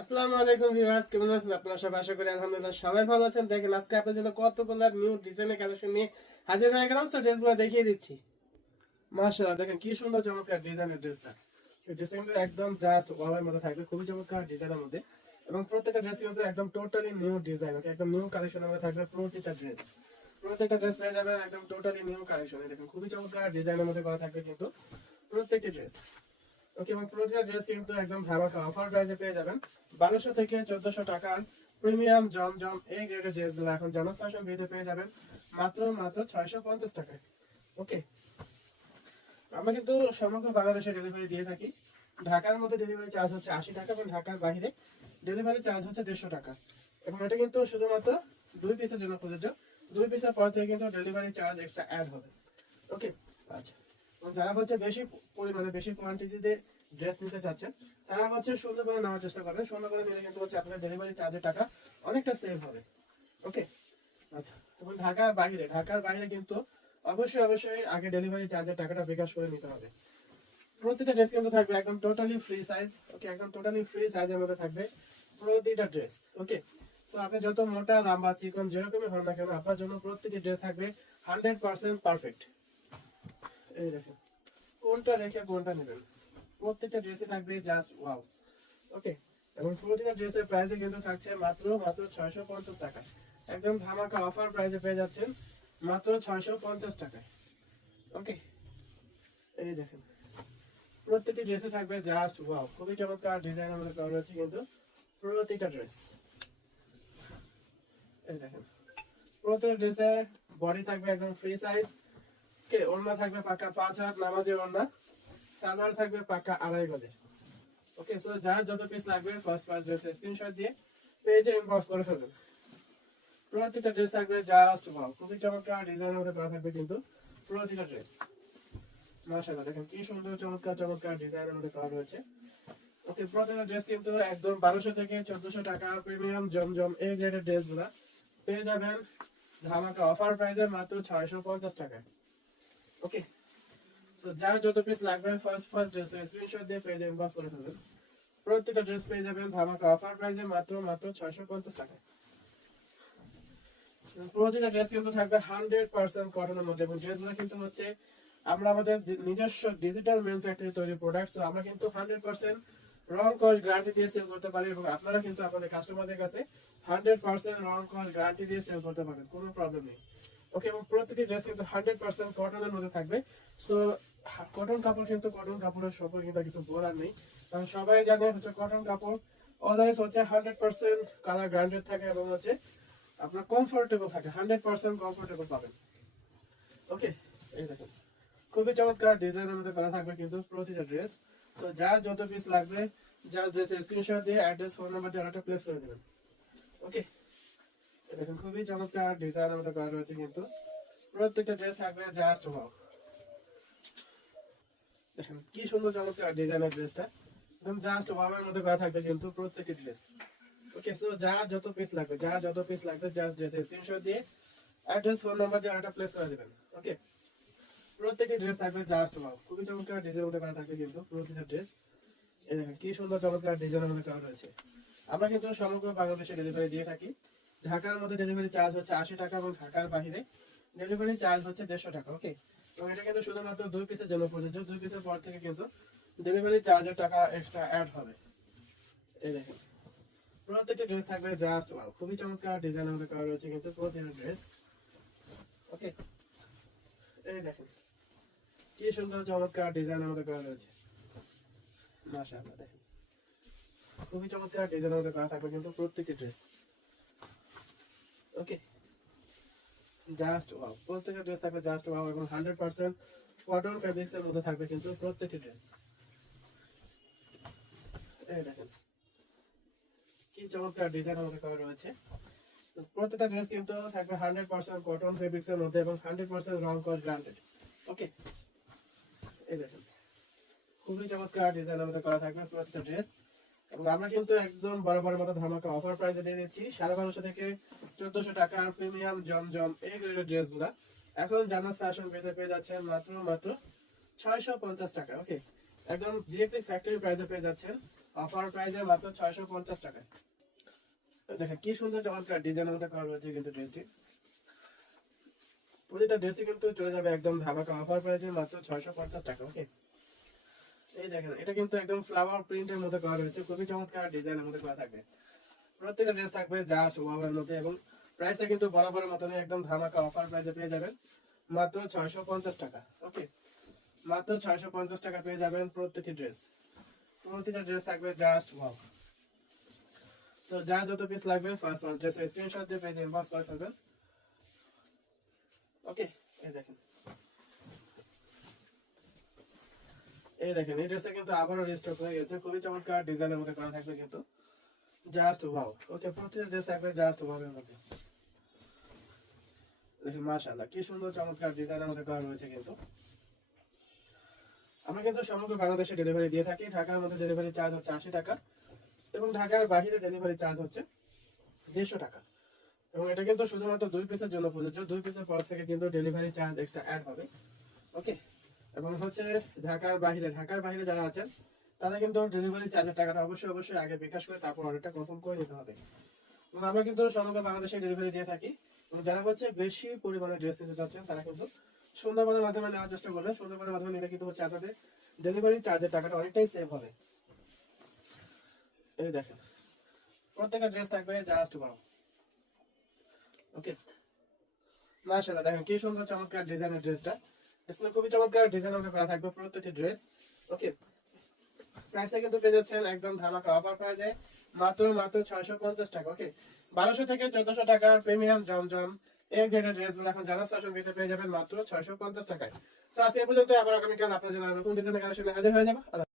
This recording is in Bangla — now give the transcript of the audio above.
আসসালামু আলাইকুম ভিউয়ার্স, কেমন আছেন আপনারা সবাই? আশা করি আলহামদুলিল্লাহ সবাই ভালো আছেন। দেখেন আজকে আপনাদের জন্য কতগুলো নিউ ডিজাইনের কালেকশন নিয়ে হাজির হয়ে গেলাম। সো ড্রেসগুলো দেখিয়ে দিচ্ছি। মাশাআল্লাহ, দেখেন কি সুন্দর চমৎকার ডিজাইনের ড্রেসটা। এই ড্রেসটা কিন্তু একদম জাস্ট ওয়াওয়ের মধ্যে থাকবে, খুবই চমৎকার ডিজাইনের মধ্যে। এবং প্রত্যেকটা ড্রেস কিন্তু একদম টোটালি নিউ ডিজাইন, ওকে, একদম নিউ কালেকশনের মধ্যে থাকবে প্রত্যেকটা ড্রেস পেয়ে যাবেন একদম টোটালি নিউ কালেকশন। দেখেন খুবই চমৎকার ডিজাইনের মধ্যে করা থাকবে কিন্তু প্রত্যেকটি ড্রেস। ওকে, এবং প্রতিটা ড্রেস কিন্তু একদম ধামাকা অফার প্রাইসে পেয়ে যাবেন 1200 থেকে 1400 টাকার প্রিমিয়াম জমজম এই গ্রেডের ড্রেসগুলো এখন জানাস ফ্যাশন ভিতে পেয়ে যাবেন মাত্র 650 টাকায়। ওকে, আমরা কিন্তু সমগ্র বাংলাদেশে ডেলিভারি দিয়ে থাকি। ঢাকার মধ্যে ডেলিভারি চার্জ হচ্ছে 80 টাকা এবং ঢাকার বাইরে ডেলিভারি চার্জ হচ্ছে 150 টাকা। এবং এটা কিন্তু শুধুমাত্র 2 পিসের জন্য প্রযোজ্য। 2 পিসের পর থেকে কিন্তু ডেলিভারি চার্জ এক্সট্রা অ্যাড হবে। ওকে, আচ্ছা। এবং যারা হচ্ছে বেশি পরিমাণে বেশি কোয়ান্টিটিতে ড্রেস নিতে চাচ্ছেন, তারা হচ্ছে সুন্দর করে নেওয়ার চেষ্টা করবেন। সুন্দর করে নিলে কিন্তু হচ্ছে আপনার ডেলিভারি চার্জের টাকা অনেকটা সেভ হবে। ওকে, আচ্ছা। এবং ঢাকার বাইরে কিন্তু অবশ্যই আগে ডেলিভারি চার্জের টাকাটা বিকাশ করে নিতে হবে। প্রতিটা ড্রেস কিন্তু থাকবে একদম টোটালি ফ্রি সাইজ। ওকে, একদম টোটালি ফ্রি সাইজের মধ্যে থাকবে প্রতিটা ড্রেস। ওকে, সো আপনি যত মোটা লম্বা চিকন যেরকমই হন না কেন, আপনার জন্য প্রতিটি ড্রেস থাকবে 100% পারফেক্ট। এই দেখেন কোনটা রেখে কোনটা নেবেন, প্রত্যেকটা ড্রেসে থাকবে জাস্ট ওয়াও। ওকে, এবং প্রতিটা ড্রেসের প্রাইসে কিন্তু থাকছে মাত্র 650 টাকা। একদম ধামাকা অফার প্রাইসে পেয়ে যাচ্ছেন মাত্র 650 টাকায়। ওকে, এই দেখেন প্রত্যেকটি ড্রেসে থাকবে জাস্ট ওয়াও, খুবই চমৎকার ডিজাইন আমাদের করা রয়েছে কিন্তু প্রতিটা ড্রেস। এই দেখেন প্রত্যেকটা ড্রেসে বডি থাকবে একদম ফ্রি সাইজ। ওকে, ওড়না থাকবে পাকা 5 হাত নামাজের ওড়না। সালোয়ার থাকবে পাকা 2.5 গজের। ওকে, সো যার যত পিস লাগবে ফার্স্ট ড্রেসের স্ক্রিনশট দিয়ে পেজে ইনবক্স করে ফেলবেন। প্রতিটা ড্রেস থাকবে জাস্ট ওয়াও, খুবই চমৎকার ডিজাইনের মধ্যে করা থাকবে কিন্তু প্রতিটা ড্রেস। মাশাআল্লাহ, দেখেন কি সুন্দর চমৎকার ডিজাইনের মধ্যে করা রয়েছে। ওকে, প্রতিটা ড্রেস কিন্তু একদম 1200 থেকে 1400 টাকা প্রিমিয়াম জমজম এই গ্রেডের ড্রেসগুলো পেয়ে যাবেন ধামাকা অফার প্রাইসে মাত্র 650 টাকায়। ওকে, সো যার যত পিস লাগবে ফার্স্ট ড্রেসের স্ক্রিনশট দিয়ে পেজে ইনবক্স করে ফেলবেন। প্রত্যেকটা ড্রেস পেয়ে যাবেন ধামাকা অফার প্রাইসে মাত্র 650 টাকায়। প্রতিটা ড্রেস কিন্তু থাকবে 100% কটনের মধ্যে এবং ড্রেসগুলো কিন্তু হচ্ছে আমরা আমাদের নিজস্ব ডিজিটাল ম্যানুফ্যাকচারিং তৈরি প্রোডাক্ট। সো আমরা কিন্তু 100% রং কস্ট গ্যারান্টি দিয়ে সেল করতে পারি এবং আপনারা কিন্তু আপনাদের কাস্টমারদের কাছে 100% রং কস্ট গ্যারান্টি দিয়ে সেল করতে পারেন, কোনো প্রবলেম নেই। ওকে, এবং প্রতিটি ড্রেস কিন্তু 100% কটনের মধ্যে থাকবে। সো কটন কাপড় কিন্তু কটন কাপড়ের সম্পর্কে কিন্তু কিছু বলার নেই, কারণ সবাই জানে হচ্ছে কটন কাপড় অলওয়েজ হচ্ছে 100% কালার গ্যারান্টেড থাকে এবং হচ্ছে আপনার কমফোর্টেবল থাকে, 100% কমফোর্টেবল পাবেন। ওকে, এই দেখুন খুবই চমৎকার ডিজাইনের মধ্যে করা থাকবে কিন্তু প্রতিটা ড্রেস। তো যার যত পিস লাগবে জাস্ট ড্রেসের স্ক্রিনশট দিয়ে অ্যাড্রেস ফোন নাম্বার দিয়ে অর্ডারটা প্লেস করে দেবেন। ওকে, দেখুন খুবই চমৎকার ডিজাইনের মধ্যে করা রয়েছে কিন্তু প্রত্যেকটা ড্রেস থাকবে জাস্ট ওয়াও। দেখেন কি সুন্দর চমৎকার ডিজাইনের ড্রেসটা একদম জাস্ট ওয়াওয়ের মধ্যে করা থাকবে কিন্তু প্রত্যেকটি ড্রেস। ওকে, সো যার যত পিস লাগবে জাস্ট ড্রেসের স্ক্রিনশট দিয়ে অ্যাড্রেস ফোন নাম্বার দিয়ে অর্ডারটা প্লেস করে দেবেন। ওকে, প্রত্যেকটি ড্রেস থাকবে জাস্ট ওয়াও, খুবই চমৎকার ডিজাইনের মধ্যে করা থাকবে কিন্তু প্রতিটা ড্রেস। এই দেখেন কি সুন্দর চমৎকার ডিজাইনের মধ্যে করা রয়েছে। আমরা কিন্তু সমগ্র বাংলাদেশে ডেলিভারি দিয়ে থাকি। ঢাকার মধ্যে ডেলিভারি চার্জ হচ্ছে 80 টাকা এবং ঢাকার বাইরে ডেলিভারি চার্জ হচ্ছে 150 টাকা। ওকে, এবং এটা কিন্তু শুধুমাত্র 2 পিসের জন্য প্রযোজ্য। 2 পিসের পর থেকে কিন্তু ডেলিভারি চার্জের টাকা এক্সট্রা অ্যাড হবে। এই দেখেন প্রত্যেকটা ড্রেস থাকবে জাস্ট ওয়াও, খুবই চমৎকার ডিজাইনের মধ্যে করা রয়েছে কিন্তু প্রতিটা ড্রেস। ওকে, এই দেখেন কি সুন্দর চমৎকার ডিজাইনের মধ্যে করা রয়েছে। মাশাআল্লাহ, দেখেন খুবই চমৎকার ডিজাইনের মধ্যে করা থাকবে কিন্তু প্রত্যেকটি ড্রেস। ওকে, জাস্ট ওয়াও, প্রত্যেকটা ড্রেস থাকবে জাস্ট ওয়াও এবং 100% কটন ফেব্রিক্স এর মধ্যে থাকবে কিন্তু প্রত্যেকটি ড্রেস। এই দেখেন কি চমৎকার ডিজাইনের মধ্যে করা রয়েছে। প্রত্যেকটা ড্রেস কিন্তু থাকবে 100% কটন ফেব্রিক্স এর মধ্যে এবং 100% রং কস্ট গ্যারান্টেড। ওকে, এই দেখেন খুবই চমৎকার ডিজাইনের মধ্যে করা থাকবে প্রত্যেকটা ড্রেস। এবং আমরা কিন্তু একদম বরাবরের মতো ধামাকা অফার প্রাইসে দিয়ে দিচ্ছি 1250 থেকে 1400 টাকার প্রিমিয়াম জমজম এই গ্রেডের ড্রেসগুলা এখন জানাস ফ্যাশন পেতে পেয়ে যাচ্ছেন মাত্র 650 টাকা। ওকে, একদম ডিরেক্টলি ফ্যাক্টরি প্রাইসে পেয়ে যাচ্ছেন অফার প্রাইসে মাত্র 650 টাকায়। দেখেন কি সুন্দর চমৎকার ডিজাইনের মধ্যে করা রয়েছে কিন্তু ড্রেসটি। প্রতিটা ড্রেসই কিন্তু চলে যাবে একদম ধামাকা অফার প্রাইসে মাত্র 650 টাকা। ওকে, এই দেখেন এটা কিন্তু একদম ফ্লাওয়ার প্রিন্টের মধ্যে করা রয়েছে, খুবই চমৎকার ডিজাইনের মধ্যে করা থাকবে। প্রত্যেকটা ড্রেস থাকবে জাস্ট ওয়াওয়ের মধ্যে এবং প্রাইসটা কিন্তু বরাবরের মতনই একদম ধামাকা অফার প্রাইসে পেয়ে যাবেন মাত্র 650 টাকা। ওকে, মাত্র 650 টাকা পেয়ে যাবেন প্রত্যেকটি ড্রেস। প্রতিটা ড্রেস থাকবে জাস্ট ওয়াও। সো যা যত পিস লাগবে ফার্স্ট ড্রেসের স্ক্রিনশট দিয়ে পেজে ইনবক্স করে ফেলবেন। ওকে, এই দেখেন এই দেখেন এই ড্রেসটা কিন্তু আবারও রিস্টক হয়ে গেছে, খুবই চমৎকার ডিজাইনের মধ্যে করা থাকবে কিন্তু জাস্ট ওয়াও। ওকে, প্রতিটা ড্রেস থাকবে জাস্ট ওয়াও এর মধ্যে। দেখেন মাশাআল্লাহ কি সুন্দর চমৎকার ডিজাইনের মধ্যে করা রয়েছে কিন্তু। আমরা কিন্তু সমগ্র বাংলাদেশে ডেলিভারি দিয়ে থাকি। ঢাকার মধ্যে ডেলিভারি চার্জ হচ্ছে 80 টাকা এবং ঢাকার বাইরে ডেলিভারি চার্জ হচ্ছে 150 টাকা। এবং এটা কিন্তু শুধুমাত্র 2 পিসের জন্য প্রযোজ্য, 2 পিসের পর থেকে কিন্তু ডেলিভারি চার্জ এক্সট্রা অ্যাড হবে। ওকে, এবং হচ্ছে ঢাকার বাইরে যারা আছেন তাদের কিন্তু ডেলিভারি চার্জের টাকাটা অবশ্যই আগে বিকাশ করে তারপর অর্ডারটা কনফার্ম করে নিতে হবে। এবং আমরা কিন্তু সমগ্র বাংলাদেশে ডেলিভারি দিয়ে থাকি। এবং যারা হচ্ছে বেশি পরিমাণে ড্রেস নিতে চাচ্ছেন তারা কিন্তু সুন্দরবনের মাধ্যমে নেওয়ার চেষ্টা করবেন। সুন্দরবনের মাধ্যমে নিলে কিন্তু হচ্ছে আপনাদের ডেলিভারি চার্জের টাকাটা অনেকটাই সেভ হবে। এই দেখেন প্রত্যেকটা ড্রেস থাকবে জাস্ট ওয়াও। ওকে, মাশাআল্লাহ দেখেন কি সুন্দর চমৎকার ডিজাইনের ড্রেসটা। এখানে খুবই চমৎকার ডিজাইনের করা থাকবে প্রত্যেকটি ড্রেস। ওকে, প্রাইসটা কিন্তু পেয়ে যাচ্ছেন একদম ধামাকা অফার প্রাইসে মাত্র 650 টাকা। ওকে, 1200 থেকে 1400 টাকার প্রিমিয়াম জমজম এ গ্রেডের ড্রেসগুলো এখন জানাস ফ্যাশন ভিতে পেয়ে যাবেন মাত্র 650 টাকায়। তো আজকে এই পর্যন্ত, আবার আগামীকাল আপনার জন্য নতুন ডিজাইনের কালেকশন হাজির হয়ে যাবে।